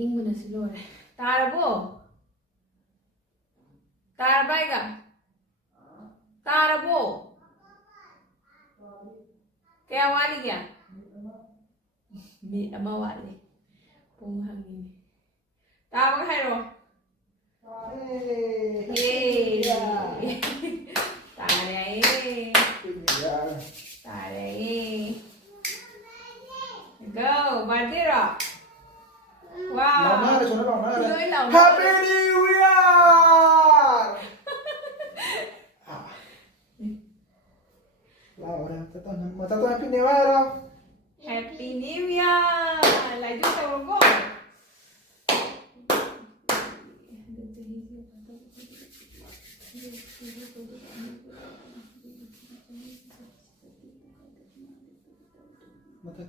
ꯏꯪꯕꯅꯁꯨ ꯂꯣꯏꯔꯦ ꯇꯥꯔꯕꯣ ꯇꯥꯔꯕ ꯑꯩꯒ ꯇꯥꯔꯕꯣ ꯀꯌꯥ ꯋꯥꯠꯂꯤꯒꯦ ꯃꯤꯅꯤꯠ ꯑꯃ ꯋꯥꯠꯂꯤ ꯄꯨꯡ ꯍꯪꯉꯤꯅꯦ ꯇꯥꯕꯒ ꯍꯥꯏꯔꯣ tare go bandero wow lưỡi lẩu Happy New Year lao ra tao Happy New Year đâu Happy New Year lại giúp tao cô mata